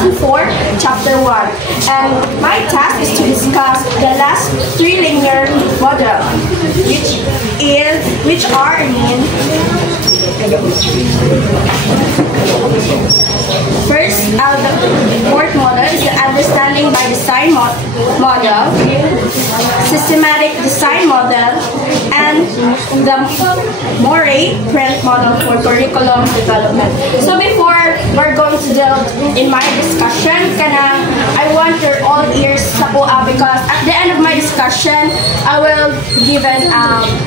Lesson 4, Chapter 1. And my task is to discuss the last three linear model, which are first, the fourth model is the understanding by design model, systematic design model, and the Moray print model for curriculum development. So before we're going to delve in my discussion, I want your all ears sa kuha because at the end of my discussion, I will give an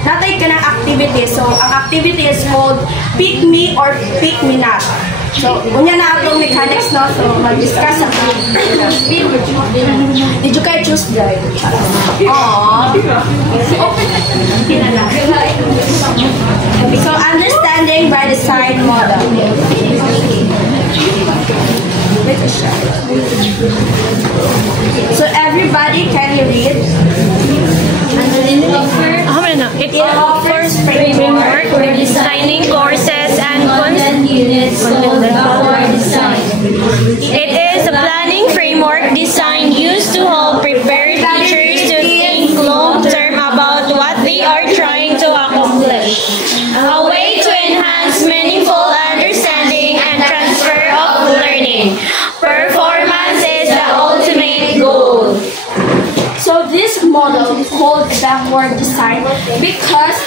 natay ka ng activity. So ang activity is called Pick Me or Pick Me Not. So, unya na atong mechanics, no? So, mag-discuss ang did you guys choose drive? Aww. So, understanding by design model. So, everybody, can you read? It offers framework for designing courses and content units for design. It is a planning framework designed used to help prepare teachers to think long-term about what they are trying to accomplish. A way to enhance meaningful understanding and transfer of learning. Performance is the ultimate goal. So this model is called backward design because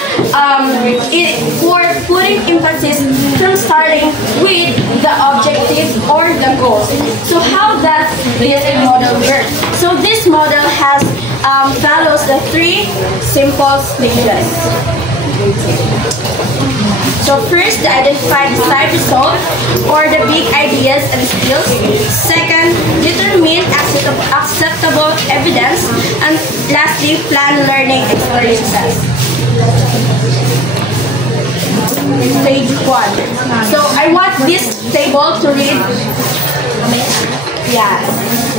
for putting emphasis from starting with the objective or the goals. So how does this model work? So this model has follows the three simple stages. So first, the identify the side result or the big ideas and skills. Second, determine acceptable evidence. And lastly, plan learning experiences. Stage 1. So I want this table to read. Yes.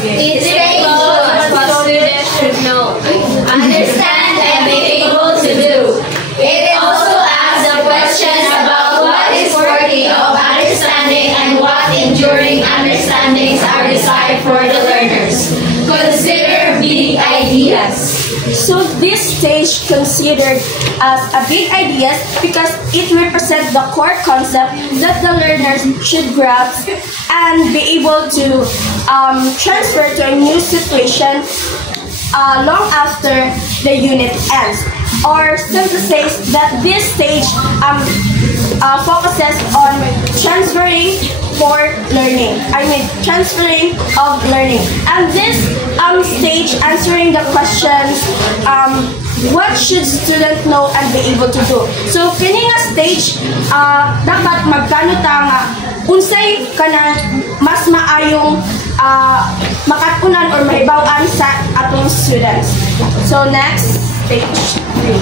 It's able what students should know, understand, and be able to do. It also asks the question about what is worthy of understanding and what enduring understandings are desired for the learners. Consider big ideas. So this stage considered as a big ideas because it represents the core concept that the learners should grasp and be able to transfer to a new situation long after the unit ends. Or simply says that this stage focuses on transferring for learning. Transferring of learning. And this stage answering the questions, what should student know and be able to do? So, kini nga stage, dapat magkano ta nga unsay kana mas maayong makatunan or mahibaw-an sa atong students. So, next, stage 3.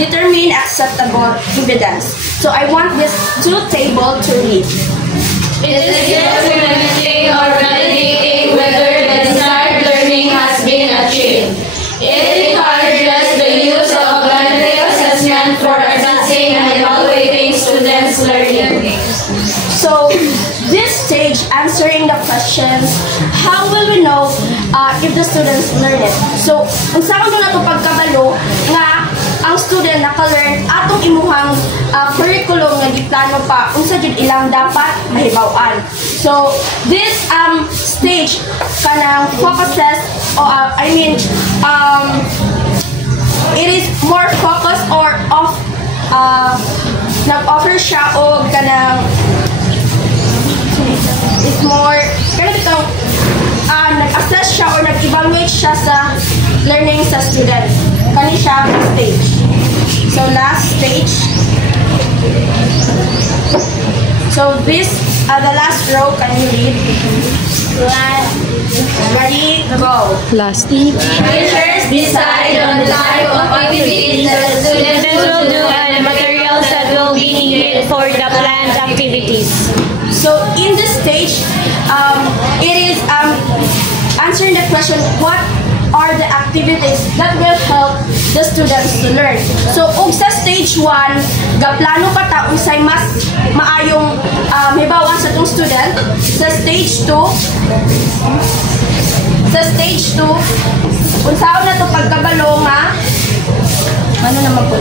Determine acceptable evidence. So I want this two table to read. It is documenting or validating whether the desired learning has been achieved. It encourages the use of cognitive assessment for assessing and evaluating students' learning. So this stage answering the questions, how will we know if the students learn it? So unsa man nato pagkabalo nga ang student naka-learn atong imuhang curriculum nga giplano pa unsa jud ilang dapat mahibaw-an. So this stage kanang focuses it is more focused or off nag-offer siya og kanang it's more kanang bitong nag-assess siya or nag-evaluate siya sa learning sa students. Kani siya stage. So last stage. So this the last row, can you read? Ready, go. Last. Teachers decide on the type of activities that the students will do and the materials that will be needed for the planned activities. So in this stage, it is answering the question, what are the activities that will help the students to learn. So ug sa stage 1 gaplano pa ta unsay mas maayong hibaw-an sa tong student. Sa stage 2 unsaon na to pagkabalo nga ano naman po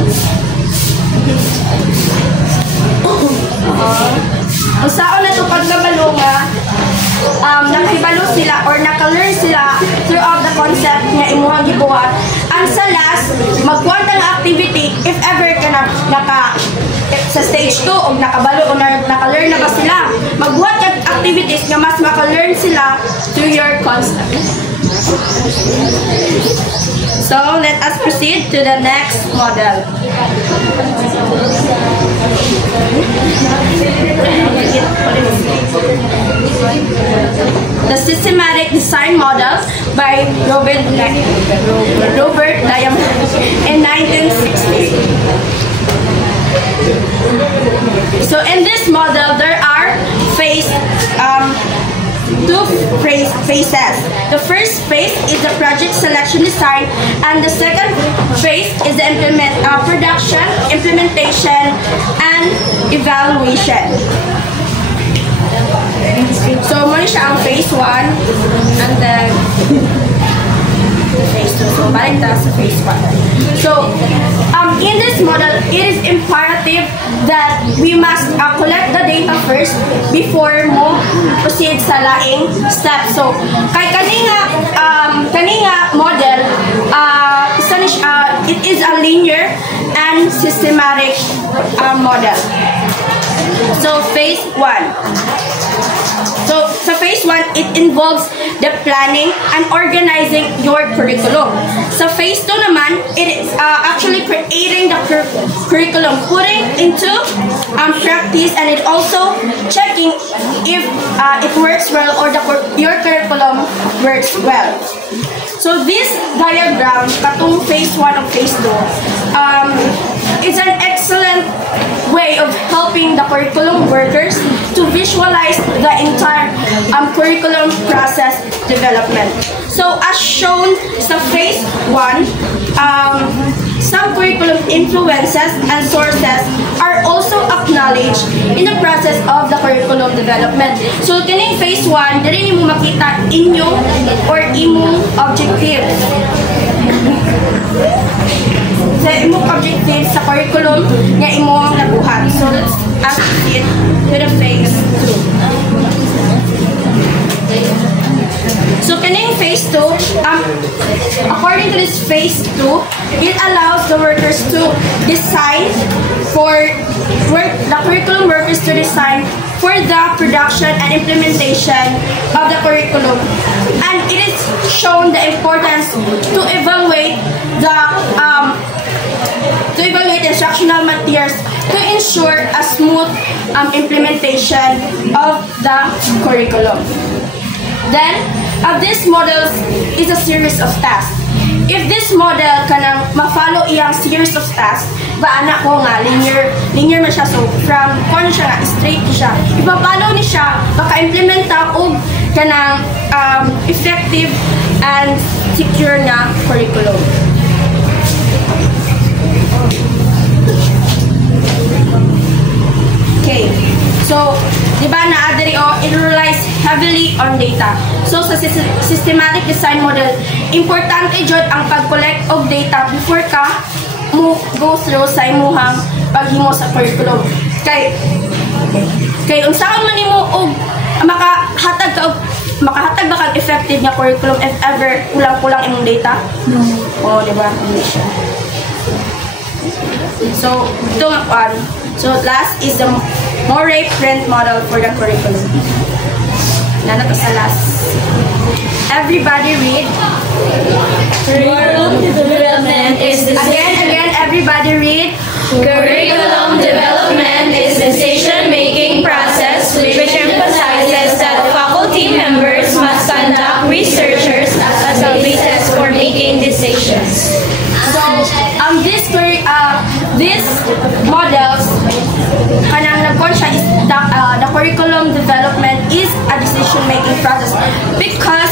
unsaon na to pagkabalo nga nakahibalo sila or naka-learn sila throughout the concept nga imuhang gibuhat. And sa last, magkuhan ka ng activity if ever ka na sa stage 2 o nakabalo o naka-learn na ba sila, magbuhat ka activities nga mas maka-learn sila through your concept. So, let us proceed to the next model. The systematic design model by Robert Diamond in 1960. So in this model, there are two phases. The first phase is the project selection design, and the second phase is the production, implementation, and evaluation. So, muna siya ang phase 1 and then phase 2. So, balik tayo sa phase 1. So, in this model, it is imperative that we must collect the data first before mo proceed sa laing steps. So, kay kaninga model, it is a linear and systematic model. So, phase 1. So, sa phase 1, it involves the planning and organizing your curriculum. Sa phase 2 naman, it is actually creating the curriculum, putting into practice, and it also checking if it works well or your curriculum works well. So, this diagram, katong phase 1 of phase 2, is an excellent way of helping the curriculum workers to visualize the entire curriculum process development. So as shown sa phase 1, some curriculum influences and sources are also acknowledged in the process of the curriculum development. So kining phase 1, dili nimo makita inyo or imong objective. Sa imong objective sa curriculum nga imong nabuhat. So let's proceed to the phase 2. So kining phase 2, according to this phase 2, it allows the workers to design the curriculum workers to design for the production and implementation of the curriculum. And it is shown the importance to evaluate instructional materials to ensure a smooth implementation of the curriculum. Then, this model is a series of tasks. If this model kanang ma-follow iyang series of tasks, anak ko nga linear man siya, so from corner siya nga straight siya. If ma-follow ni siya, baka implementa og kanang effective and secure na curriculum. Okay. So, di ba na-adri it relies heavily on data. So, sa systematic design model, importante jud ang pag-collect of data before ka mo go through sa imuhang paghimo sa curriculum. Kay unsaon man nimo og makahatag ba kang effective nga curriculum if ever kulang-kulang imong data? No. Oh, di ba? So, ito nga one. So, last is the Moray-Prent model for the curriculum. Nanato sa last. Everybody read. Curriculum development is the Again, everybody read. Curriculum development is the decision-making process which emphasizes that faculty members must conduct researchers as a basis for making decisions. So, these models, kanang nagkon siya is the curriculum development is a decision-making process because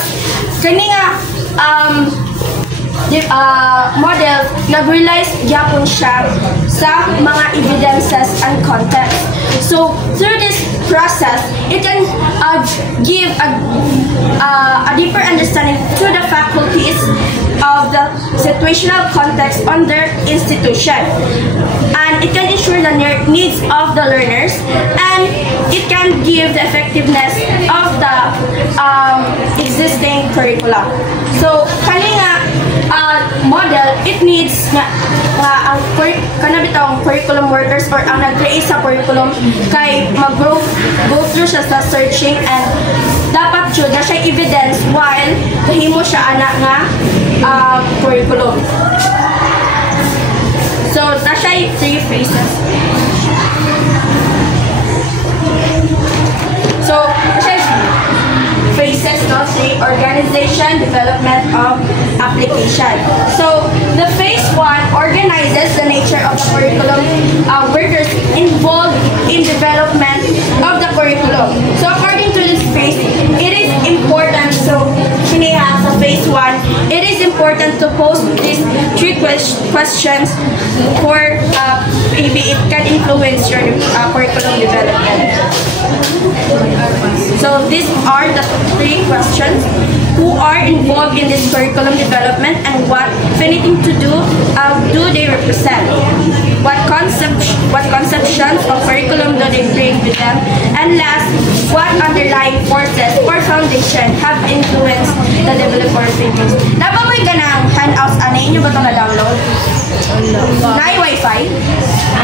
kani nga model, nag-realize gyapon siya sa mga evidences and context. So, through this process, it can give a deeper understanding to the faculties of the situational context on their institution. And it can ensure the needs of the learners, and it can give the effectiveness of the existing curriculum. So, kanina model, it needs nga ang kanabitang curriculum workers or ang nag-create sa curriculum kay go through siya sa searching, and dapat yun na siya evidence while kahimo siya anak nga curriculum. So, na siya 3 phases. So, phases, no? 3, organization, development of application. So, the phase 1 organizes the nature of the curriculum workers involved in development of the curriculum. So, according to this phase, it is important, so, sa phase 1, it is important to pose these 3 questions for maybe it can influence your curriculum development. So, these are the 3 questions. Who are involved in this curriculum development, and what, if anything, to do they represent? What conceptions of curriculum do they bring with them? And last, what underlying forces or foundation have influenced the developer thinkings? Dapat mo ganang handouts, ano inyo ba ito na-download? Na Wi-Fi?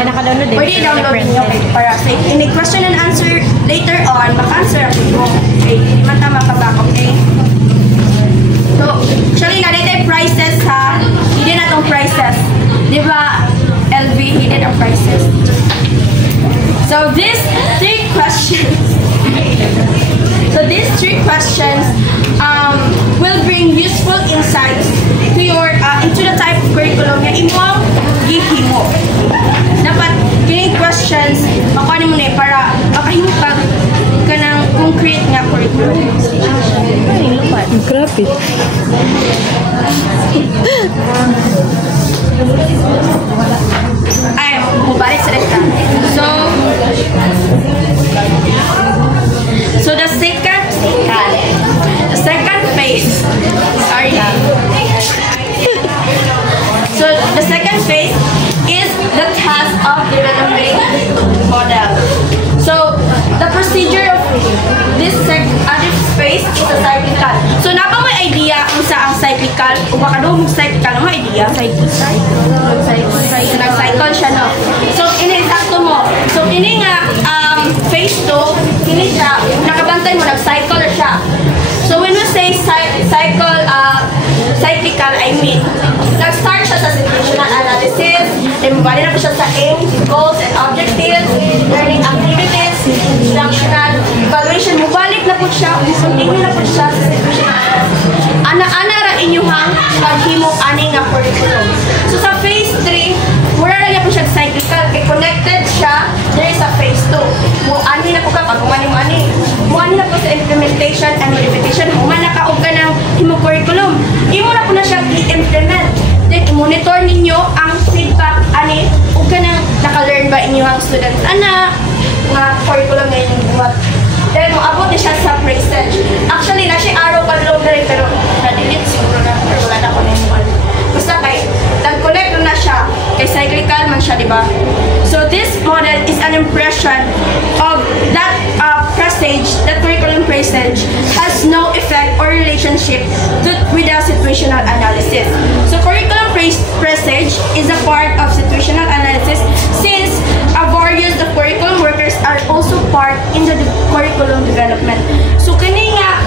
Naka-download din. Pwede i-download ninyo para sa any question and answer later on, maka-answer ako mo. Okay, hindi man tama ka-back, okay? So, actually, na-date prices ha. Hindi na itong prices. Di ba, LV, hindi ang prices. So, these 3 questions will bring useful insights to your into the type of curriculum na imong gihimo. Dapat kining questions makuha mo na para makahimutag ka ng concrete nga curriculum. Ay, lupat. Grabe. Ay, mubalik sa lista. So the second phase, sorry. So the second phase is the task of developing model. So the procedure of this phase is a cyclical. So napa may idea kung sa ang cyclical o baka doon cyclical mo idea? Nag-cycle siya, no? So ini-sakto mo. So ini nga phase 2, ini siya, nakabantay mo, nag-cycle siya. So when we say cyclical, I mean, nag-start siya sa situational analysis, then mabali na po siya sa aims, goals, and objectives, learning activities, instructional evaluation, mabalik na po siya, continue na po siya sa situational analysis. Ana-ana ra inyuhang paghimo ani nga curriculum. So sa phase 3, mura lang po siya cyclical, kay connected siya diri sa phase 2. Mo ani na po ka pag umani na po sa implementation and modification, humana ka og kanang himo curriculum. Imo na po na siya i-implement. Then i-monitor ninyo ang feedback ani ug kanang naka-learn ba inyong students ana nga curriculum nga inyong buhat. Then moabot ni siya sa presage. Actually na siya araw padlong na rin, pero na-delete siguro na or wala na ko na yung one. Basta kay nag-connect na siya kay cyclical man siya, di ba? So this model is an impression of that presage, that curriculum presage has no effect or relationship with the situational analysis. So curriculum presage is a part of situational analysis since various the curriculum workers are also part in the curriculum development. So kini nga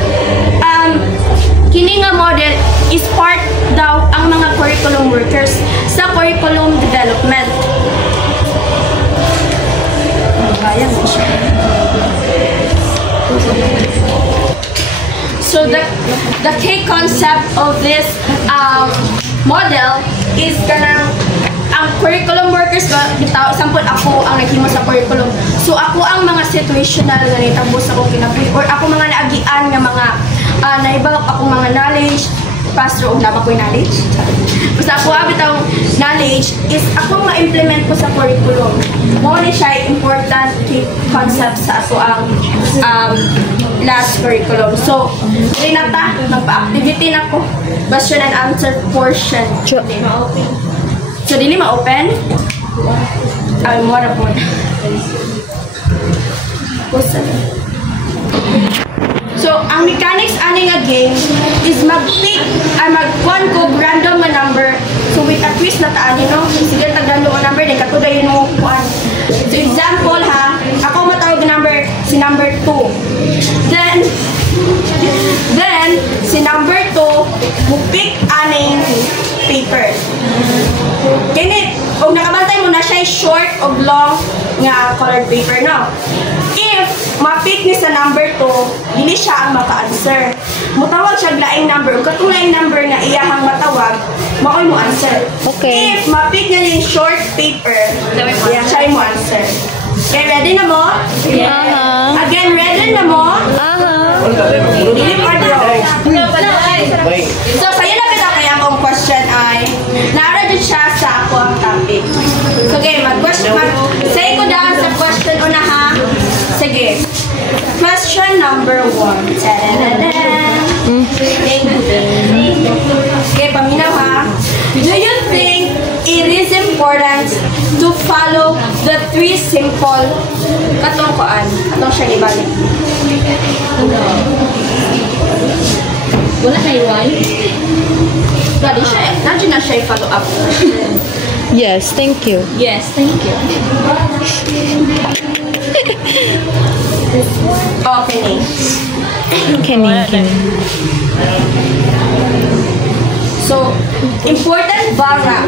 model is part daw ang mga curriculum workers sa curriculum development. So the key concept of this model is kanang ang curriculum workers ba, bitaw, example ako ang naghimo sa curriculum. So ako ang mga situational nga nitambos ako kinabuhi or ako mga naagian nga mga naibawak ako mga knowledge pass through na ba ko knowledge? Basta ako bitaw knowledge is ako ma-implement ko sa curriculum. Mo ni siya important key concept sa ako ang last curriculum. So, dili na ta magpa-activity na ko. Question and answer portion. So, dili ma-open. Ay, mo na po. So, ang mechanics ani nga game is mag-pick ay mag-one ko random nga number. So, with a twist na taan, you know, sige tag-random nga number, then katuda yun mo kuan. So, example ha, ako matawag number, si number 2. Then, si number 2, mo-pick aning paper. Kini, kung nakabantay mo na siya short o long nga colored paper, no? If ma-pick ni sa number 2, hindi siya ang maka-answer. Mutawag siya laing number. Kung katong laing number na iyahang matawag, makoy mo answer. Okay. If ma-pick niya yung short paper, siya mo answer. Okay, ready na mo? Yeah. Again, ready na mo? Dili pa draw. So, sa'yo na kita kaya akong question ay, naara din siya sa ako ang topic. So, okay, say ko daan sa question una ha. Sige. Question number 1. Okay, paminaw ha. Do you think it is important to follow the 3 simple katong koan? Katong siya ibalik. Wala na iwan? Dali siya eh. Nandiyan na siya i-follow up. Yes, thank you. Yes, thank you. Okay. Kining. So, important bara.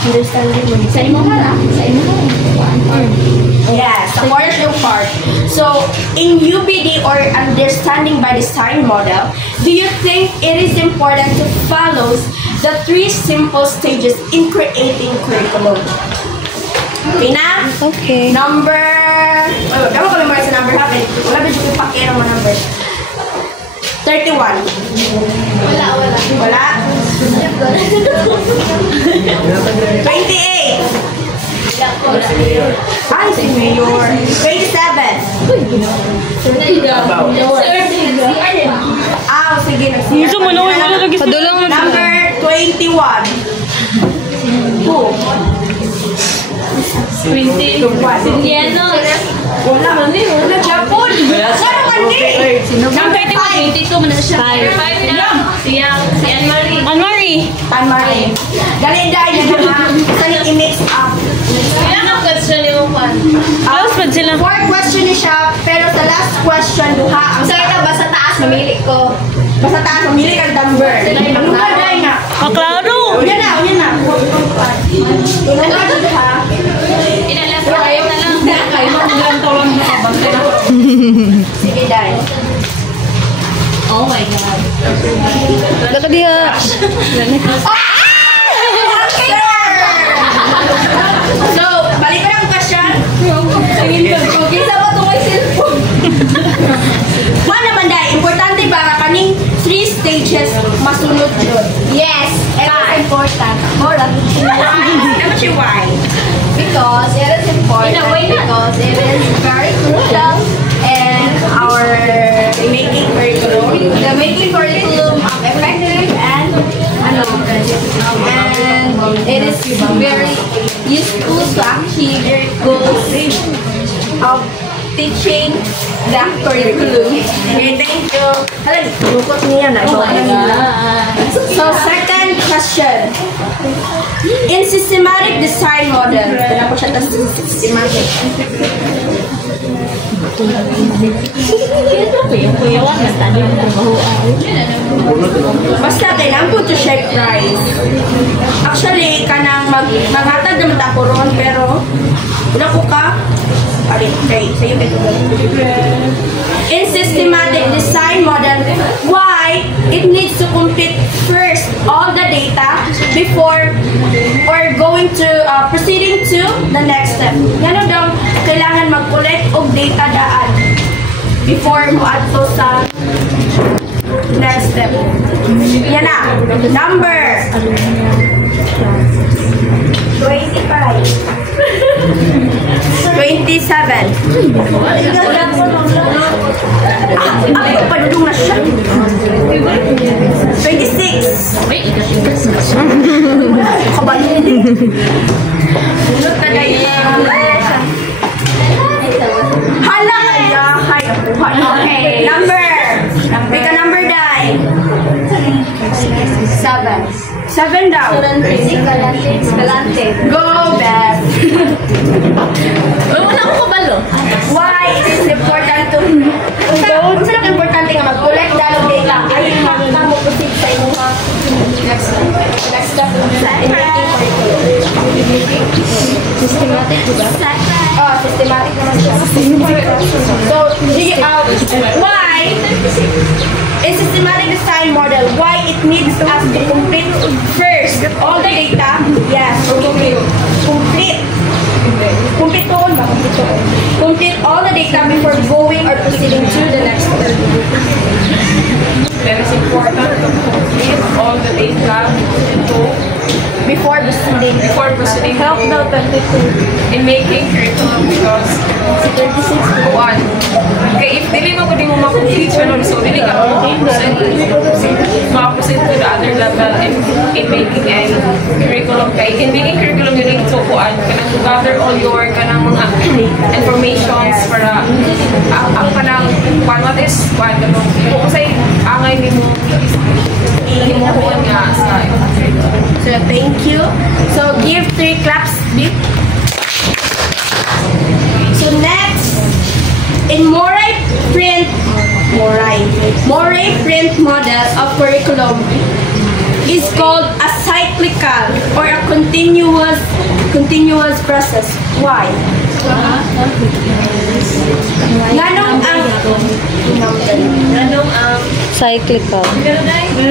Understanding mo. Sa imo bara? Sa imo bara? Yes, the part yung part. So, in UBD or understanding by design model, do you think it is important to follow the 3 simple stages in creating curriculum? Okay na? Okay. Number... Dapat ko memorize sa number natin. Wala ba yung ipakira mo number? 31. Wala. Wala? 28. Ay, si Mayor. 27. Ah, sige. Gusto mo na wala lagi sa Number 21. Who? 20. Sindiano. Wala. Wala. Japon. Wala man ni. Number 22 mo na siya. 5 na. Si Anne-Marie. Anne-Marie. Dali na ha. Saan yung i-mix up? Ilang ang question ni mo pa? Close pa sila. 4 question ni siya, pero sa last question, duha. Ang sa'yo na, basta taas, mamili ko. Basta taas, mamili kang number. Ano ba dahil nga? Maklaro! Yan na. Tulungan ko ha. Inalas na kayo na lang. Kayo lang tawang nakabantay na. Sige, dahil. Oh my God. Nakadiha. So, balik ko ng question. Okay, sa ba ito may cellphone? One naman dahil, importante ba kaning 3 stages masunod yun? Yes, it is important. Naman siya why? Because it is important. Because it is very crucial in our making curriculum effective and it is very useful to achieve your goals of teaching the curriculum. Okay, thank you. Hala, lukot niya na. Oh my God. So, second question. In systematic design model, kaya po siya systematic. Basta kailangan po to share price. Actually, kanang maghatag naman ako ron, pero wala ko ka. Okay, sa'yo ito. In systematic design model, why it needs to complete first all the data before or going to proceeding to the next step. Yan daw, kailangan mag-collect og data daan. before mo adto sa next step. Yan na. Number 25. 27. Padudong na siya. 26. Kabalik. Sunod na dahil. Hala kaya. Okay. Number. Pick a number, die. 7. 7 daw. Escalante. Go, Beth. Una ko kabalo. Why it is important to Kung saan importante nga mag-collect dalog data ay mo proceed sa inyong next step sa Systematic, diba? Oh, systematic naman siya. So, why in systematic design model, why it needs us to complete first all the data? Yes, complete all the data before going or proceeding to the next step. Then it's important to complete all the data Before proceeding help daw in making curriculum because one, kaya if dili mo pwede mo ma-complete siya nun, so dili ka ma-proceed to the other level in making a curriculum. Kaya in making curriculum, you need to gather all your kanang mga informations para ang kanang what is what kasi angay ni mo himuhuan nga sa So thank you. So give 3 claps, Bip. So next, in Moray print model of curriculum is called a cyclical or a continuous process. Why? Ganong ang Cyclical.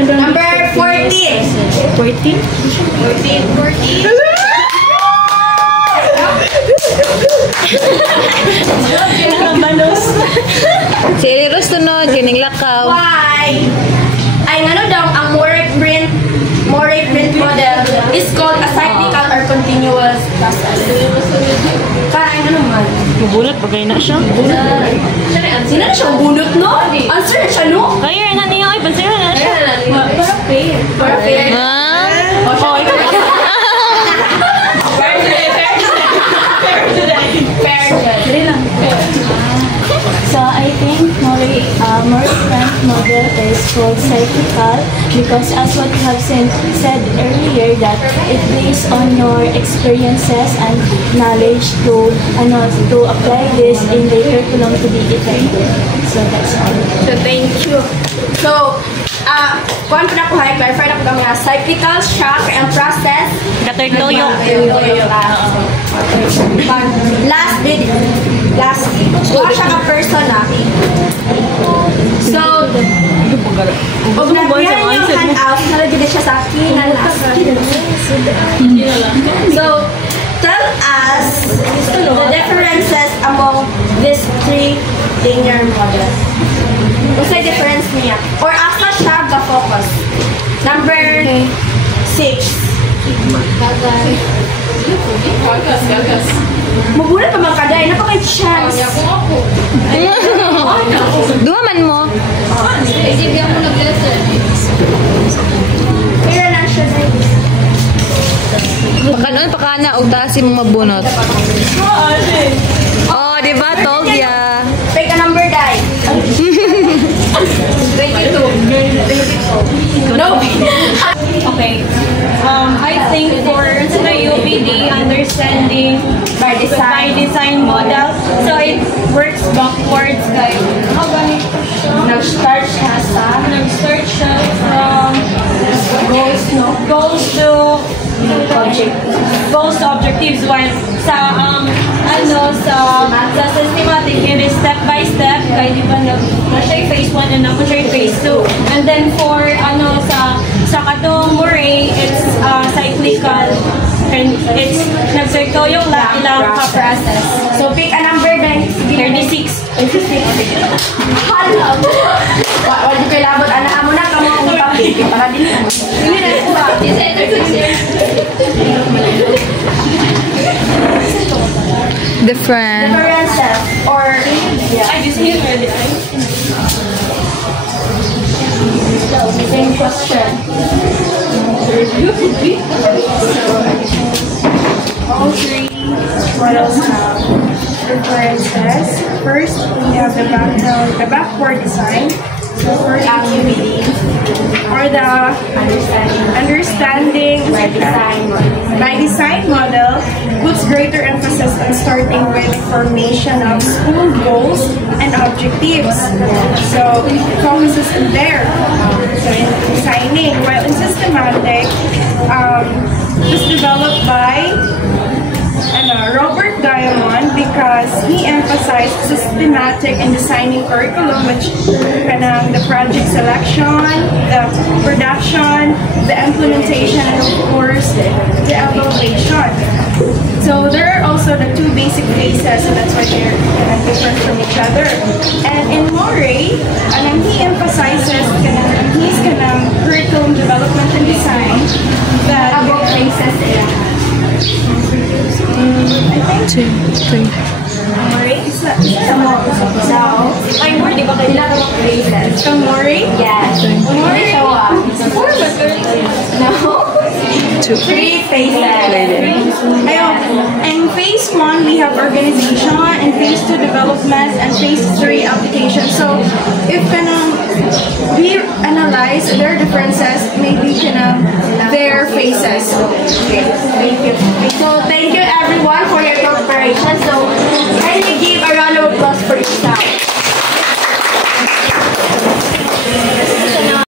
number 14. 14? Si Riros tunod, gining lakaw. Why? Ay ano daw ang Moray print model is called a cyclical or continuous process. Kaya ano man? Mabunot, bagay na siya. Sino na siya bunot, no? Answer na siya, no? Kaya na niya, ay, pansira na siya. Para fair. Ah? Oh, ikaw. So I think Moray print model is called cyclical because as what you have said earlier that it based on your experiences and knowledge to apply this in the curriculum to be effective. So that's all. So thank you. So, kuhan po na ko clarify na po kami cyclical, shock, and process. Katortoyo. Last, wala siya ka person na. So, huwag nagbihan yung handout, nalagyan siya sa akin na last. So, tell us the differences among these 3 linear models. What's the difference niya? Or asa siya ga-focus? Number 6. gagas. Magulat pa mga kaday, napakay chance. Duha man mo. Isipin mo nag-letter. Kaya na siya na Pakanon pakana og taasi mo mabunot. Oh, di ba told ya? Pick a number, die. 22. No. Okay. I think for the UPD understanding By design model, so it works backwards guys. Nag-start siya sa Nag-start siya from goals to objectives while sa sa systematic it is step by step kaya di ba na siya phase 1 and na siya phase 2 and then for sa katong Moray it's cyclical and it's nag-circle yung ilang process. So pick a number, die. 36. Hala mo. Wala yung kailabot. Anak mo na ka mga topic. Para din mo. Hindi na ito ba? Different. Differences or I just hear it. same question. All three models have differences. First, we have the backward design. So for activity or the understanding by design model puts greater emphasis on starting with formation of school goals and objectives. So it focuses in there. So in designing, while in systematic, was developed by Robert Diamond because he emphasized systematic in designing curriculum, which the project selection, the production, the implementation, and of course the evaluation. So there are also the two basic phases, and that's why they're different from each other. And in Morey, he emphasizes his curriculum development and design that About phases. I think 2, 3. Morey is I'm worried about the lot of phases. Morey? Yes. Morey show up. No. 2. 3 phases. Ayun. And phase 1, we have organization, and phase 2, development, and phase 3, application. So, if we analyze their differences, maybe their phases. Okay. Thank you.